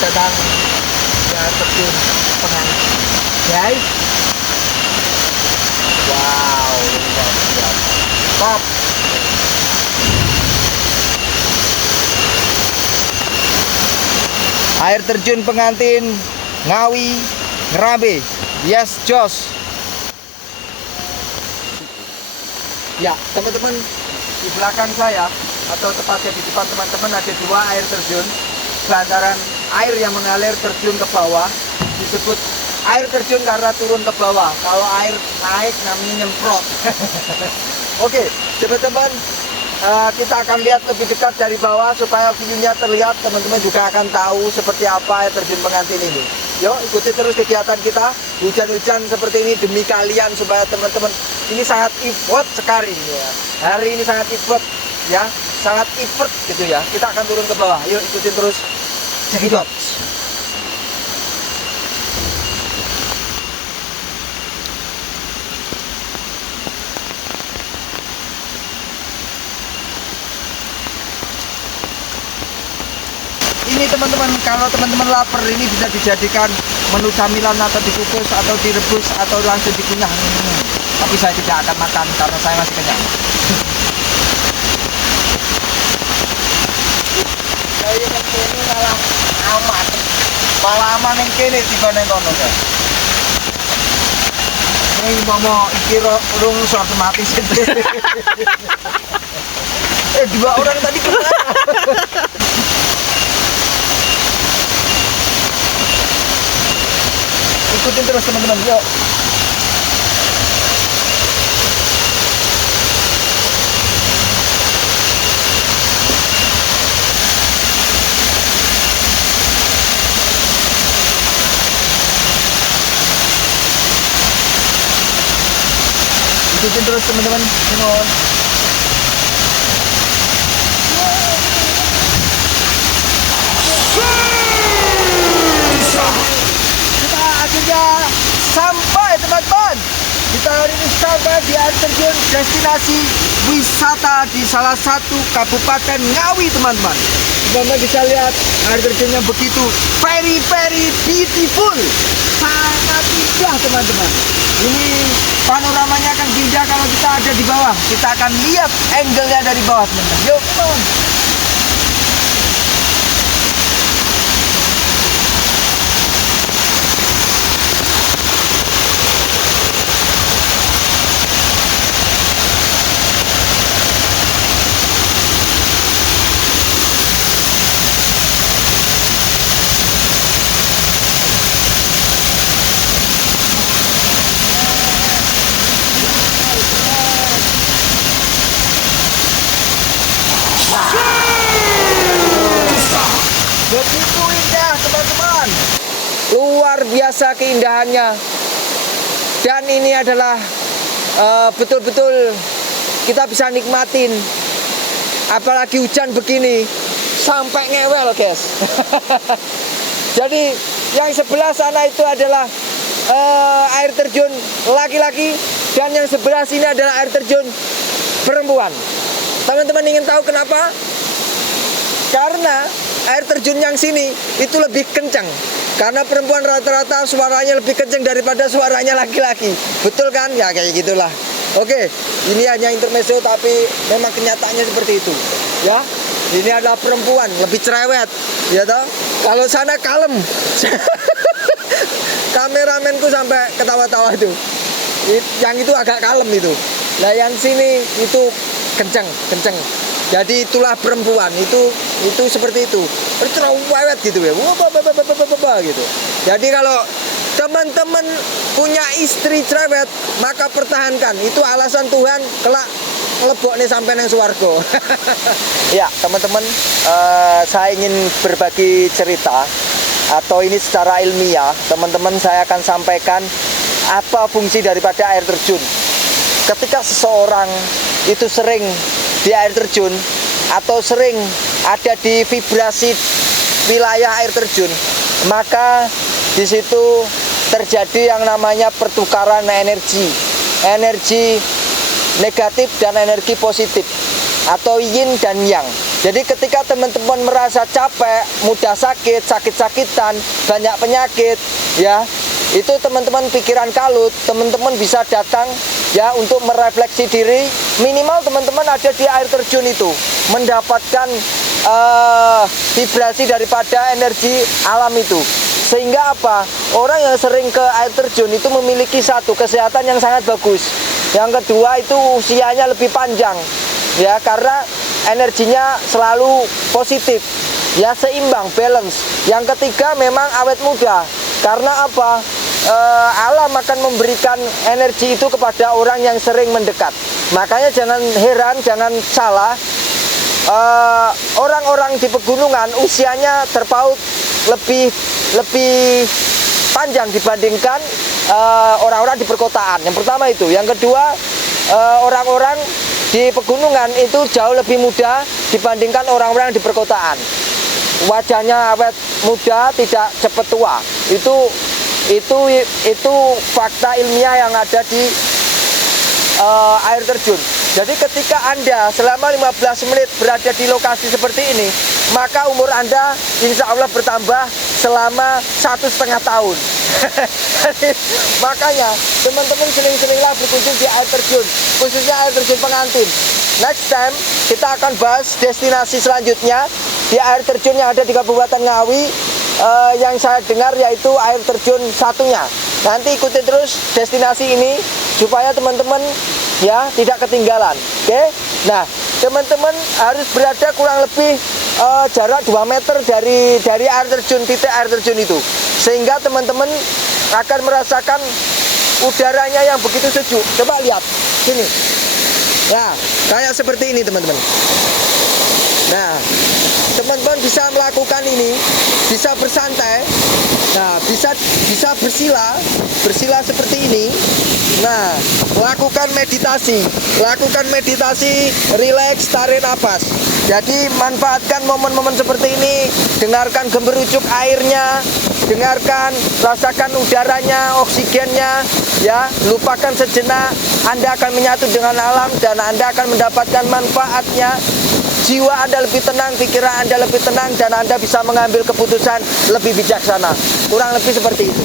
sedang ya terjun pengantin, guys. Wow, luar biasa. Top. Air terjun pengantin Ngawi Ngerabe. Yes, Jos. Ya, teman-teman, di belakang saya atau tepatnya di depan teman-teman ada dua air terjun. Bantaran air yang mengalir terjun ke bawah disebut air terjun karena turun ke bawah. Kalau air naik namanya nyemprot. Oke, teman-teman, kita akan lihat lebih dekat dari bawah supaya view-nya terlihat. Teman-teman juga akan tahu seperti apa air terjun pengantin ini. Yuk, ikuti terus kegiatan kita. Hujan-hujan seperti ini demi kalian supaya teman-teman, ini sangat effort sekali ya. Hari ini sangat effort ya, sangat effort gitu ya. Kita akan turun ke bawah. Yuk, ikuti terus. Cekidot. Ini teman-teman, kalau teman-teman lapar ini bisa dijadikan menu camilan atau dikukus atau direbus atau langsung dikunyah. Tapi saya tidak akan makan karena saya masih kenyang. Saya ini malah aman, malah aman yang kene dibanding kono ya. Ini mau iki rungsu otomatis. Dua orang tadi kemana? Ikutin terus teman-teman, yuk. Ikutin terus teman-teman, mohon. Kita akhirnya sampai teman-teman. Kita hari ini sampai di air terjun destinasi wisata di salah satu kabupaten Ngawi teman-teman. Teman-teman bisa lihat air terjunnya begitu very beautiful. Sangat indah teman-teman. Ini panoramanya akan indah kalau kita ada di bawah. Kita akan lihat angle-nya dari bawah teman-teman. Yuk, come on. Begitu indah teman-teman, luar biasa keindahannya. Dan ini adalah betul-betul kita bisa nikmatin. Apalagi hujan begini sampai ngewel guys. Jadi yang sebelah sana itu adalah air terjun laki-laki, dan yang sebelah sini adalah air terjun perempuan. Teman-teman ingin tahu kenapa? Karena air terjun yang sini itu lebih kencang. Karena perempuan rata-rata suaranya lebih kencang daripada suaranya laki-laki. Betul kan? Ya kayak gitulah. Oke, ini hanya intermezzo tapi memang kenyataannya seperti itu. Ya, ini adalah perempuan lebih cerewet, ya toh. Kalau sana kalem. Kameramenku sampai ketawa-tawa itu. Yang itu agak kalem itu. Nah, yang sini itu kencang. Jadi itulah perempuan, itu seperti itu. Cerewet gitu ya. Gitu. Jadi kalau teman-teman punya istri cerewet, maka pertahankan. Itu alasan Tuhan kelak ngeleboknya sampai nang swarga. Ya, teman-teman, saya ingin berbagi cerita atau ini secara ilmiah. Teman-teman, saya akan sampaikan apa fungsi daripada air terjun. Ketika seseorang itu sering di air terjun atau sering ada di vibrasi wilayah air terjun, maka di situ terjadi yang namanya pertukaran energi negatif dan energi positif atau yin dan yang. Jadi ketika teman-teman merasa capek, mudah sakit, sakit-sakitan, banyak penyakit, ya, itu teman-teman pikiran kalut, teman-teman bisa datang ya untuk merefleksi diri. Minimal teman-teman ada di air terjun itu, mendapatkan vibrasi daripada energi alam itu. Sehingga apa? Orang yang sering ke air terjun itu memiliki satu kesehatan yang sangat bagus. Yang kedua itu usianya lebih panjang, ya, karena energinya selalu positif, ya, seimbang, balance. Yang ketiga memang awet muda, karena apa? Alam akan memberikan energi itu kepada orang yang sering mendekat. Makanya jangan heran, jangan salah, orang-orang di pegunungan usianya terpaut lebih panjang dibandingkan orang-orang di perkotaan. Yang pertama itu. Yang kedua, orang-orang di pegunungan itu jauh lebih muda dibandingkan orang-orang di perkotaan. Wajahnya awet muda, tidak cepat tua. Itu fakta ilmiah yang ada di air terjun. Jadi ketika Anda selama 15 menit berada di lokasi seperti ini, maka umur Anda insya Allah bertambah selama 1,5 tahun. Makanya teman-teman sering-seringlah berkunjung di air terjun, khususnya air terjun Pengantin. Next time kita akan bahas destinasi selanjutnya di air terjun yang ada di Kabupaten Ngawi. Yang saya dengar yaitu air terjun satunya. Nanti ikuti terus destinasi ini supaya teman-teman ya tidak ketinggalan. Oke? Nah, teman-teman harus berada kurang lebih jarak 2 meter dari air terjun, titik air terjun itu. Sehingga teman-teman akan merasakan udaranya yang begitu sejuk. Coba lihat sini. Ya, kayak seperti ini teman-teman. Nah, teman-teman bisa melakukan ini, bisa bersantai, nah bisa bersila seperti ini. Nah, lakukan meditasi, rileks, tarik nafas. Jadi manfaatkan momen-momen seperti ini, dengarkan gemerucuk airnya, dengarkan, rasakan udaranya, oksigennya, ya, lupakan sejenak. Anda akan menyatu dengan alam dan Anda akan mendapatkan manfaatnya. Jiwa Anda lebih tenang, pikiran Anda lebih tenang, dan Anda bisa mengambil keputusan lebih bijaksana. Kurang lebih seperti itu.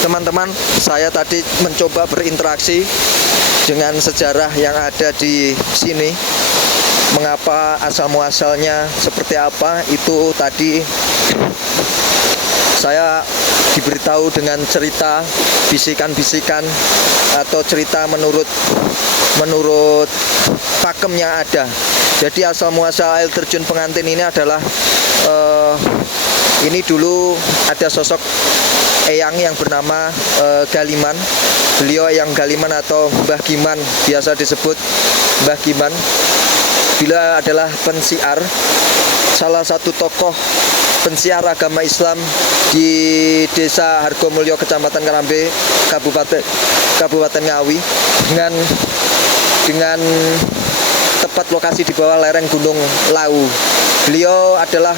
Teman-teman, saya tadi mencoba berinteraksi dengan sejarah yang ada di sini. Mengapa asal-muasalnya seperti apa, itu tadi saya diberitahu dengan cerita, bisikan-bisikan atau cerita menurut menurut pakem yang ada. Jadi asal muasal air terjun pengantin ini adalah ini dulu ada sosok eyang yang bernama Galiman. Beliau Eyang Galiman atau Mbah Giman, biasa disebut Mbah Giman. Beliau adalah pensiar, salah satu tokoh pensiar agama Islam di Desa Hargomulyo, Kecamatan Kerambe, Kabupaten Ngawi, dengan tepat lokasi di bawah lereng Gunung Lawu. Beliau adalah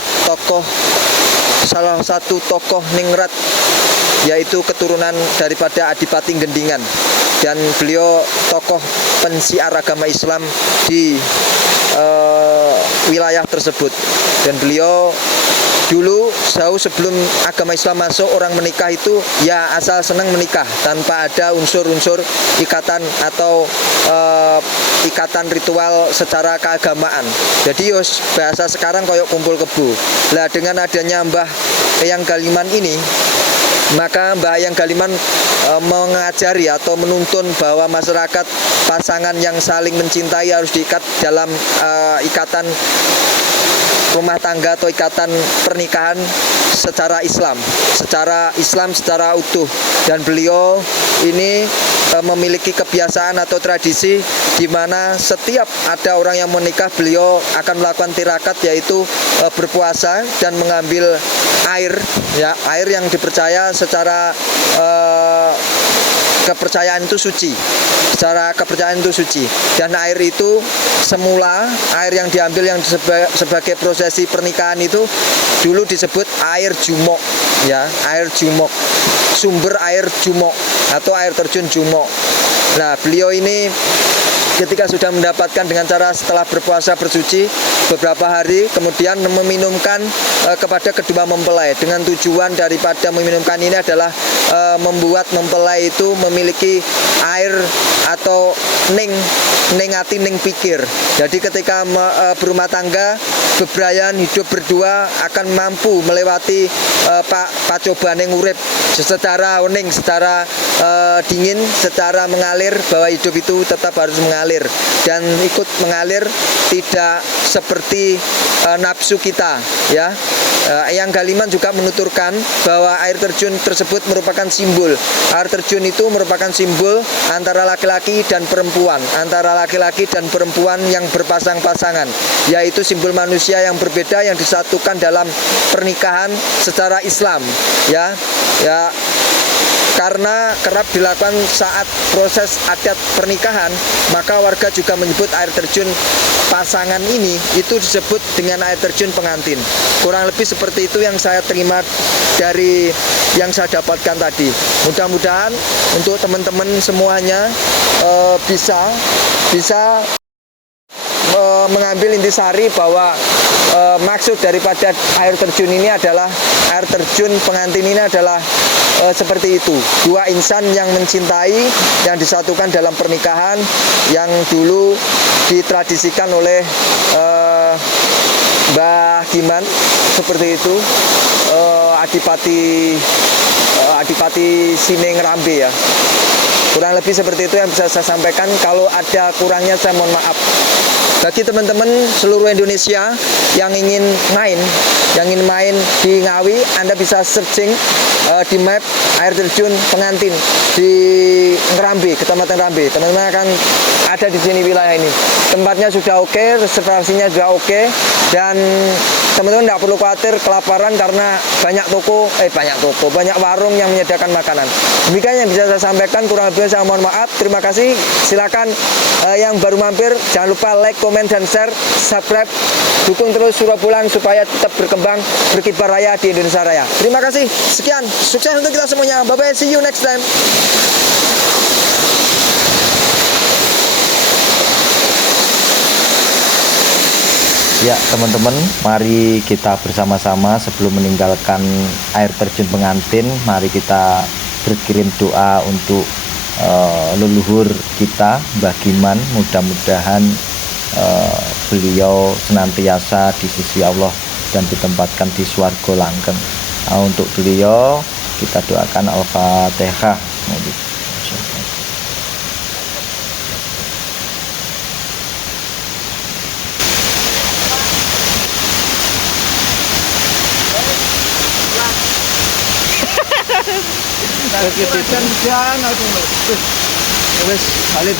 salah satu tokoh ningrat, yaitu keturunan daripada Adipati Gendingan, dan beliau tokoh pensiar agama Islam di wilayah tersebut. Dan beliau dulu jauh sebelum agama Islam masuk, orang menikah itu ya asal senang menikah tanpa ada unsur-unsur ikatan atau ikatan ritual secara keagamaan. Jadi yos bahasa sekarang koyok kumpul kebo. Lah dengan adanya Mbah Eyang Galiman ini, maka Mbah Eyang Galiman mengajari atau menuntun bahwa masyarakat pasangan yang saling mencintai harus diikat dalam ikatan rumah tangga atau ikatan pernikahan secara Islam, secara utuh. Dan beliau ini memiliki kebiasaan atau tradisi di mana setiap ada orang yang menikah, beliau akan melakukan tirakat, yaitu berpuasa dan mengambil air, ya, air yang dipercaya secara kepercayaan itu suci. Secara kepercayaan itu suci. Dan air itu semula, air yang diambil yang sebagai prosesi pernikahan itu dulu disebut air jumok, ya, air jumok. Sumber air jumok atau air terjun jumok. Nah, beliau ini ketika sudah mendapatkan dengan cara setelah berpuasa bersuci beberapa hari, kemudian meminumkan kepada kedua mempelai, dengan tujuan daripada meminumkan ini adalah membuat mempelai itu memiliki air atau ning hati ning pikir. Jadi ketika berumah tangga, bebrayan, hidup berdua akan mampu melewati pacobaan yang urip secara uning, secara dingin, secara mengalir, bahwa hidup itu tetap harus mengalir dan ikut mengalir, tidak seperti nafsu kita, ya. Eyang Galiman juga menuturkan bahwa air terjun tersebut merupakan simbol. Air terjun itu merupakan simbol antara laki-laki dan perempuan, antara laki-laki dan perempuan yang berpasang-pasangan, yaitu simbol manusia yang berbeda yang disatukan dalam pernikahan secara Islam, ya. Karena kerap dilakukan saat proses adat pernikahan, maka warga juga menyebut air terjun pasangan ini itu disebut dengan air terjun pengantin. Kurang lebih seperti itu yang saya terima dari yang saya dapatkan tadi. Mudah-mudahan untuk teman-teman semuanya bisa mengambil intisari bahwa maksud daripada air terjun ini adalah, air terjun pengantin ini adalah seperti itu. Dua insan yang mencintai, yang disatukan dalam pernikahan, yang dulu ditradisikan oleh Mbah Giman, seperti itu. Adipati Sining Rambe, ya. Kurang lebih seperti itu yang bisa saya sampaikan. Kalau ada kurangnya saya mohon maaf. Bagi teman-teman seluruh Indonesia yang ingin main di Ngawi, Anda bisa searching di map air terjun pengantin di Ngerambe, Kecamatan Rambe. Teman-teman akan ada di sini wilayah ini. Tempatnya sudah oke, reservasinya sudah oke, dan teman-teman tidak perlu khawatir kelaparan karena banyak warung yang menyediakan makanan. Demikian yang bisa saya sampaikan, kurang lebih saya mohon maaf. Terima kasih. Silakan yang baru mampir, jangan lupa like, komen, dan share, subscribe, dukung terus Surobulan supaya tetap berkembang, berkibar raya di Indonesia Raya. Terima kasih. Sekian, sukses untuk kita semuanya. Bye bye, see you next time. Ya teman-teman, mari kita bersama-sama sebelum meninggalkan air terjun pengantin, mari kita berkirim doa untuk leluhur kita, Mbah Giman. Mudah-mudahan beliau senantiasa di sisi Allah dan ditempatkan di swarga langgeng. Untuk beliau kita doakan Al-Fatihah. Oke, hujan aku. Wes, salib.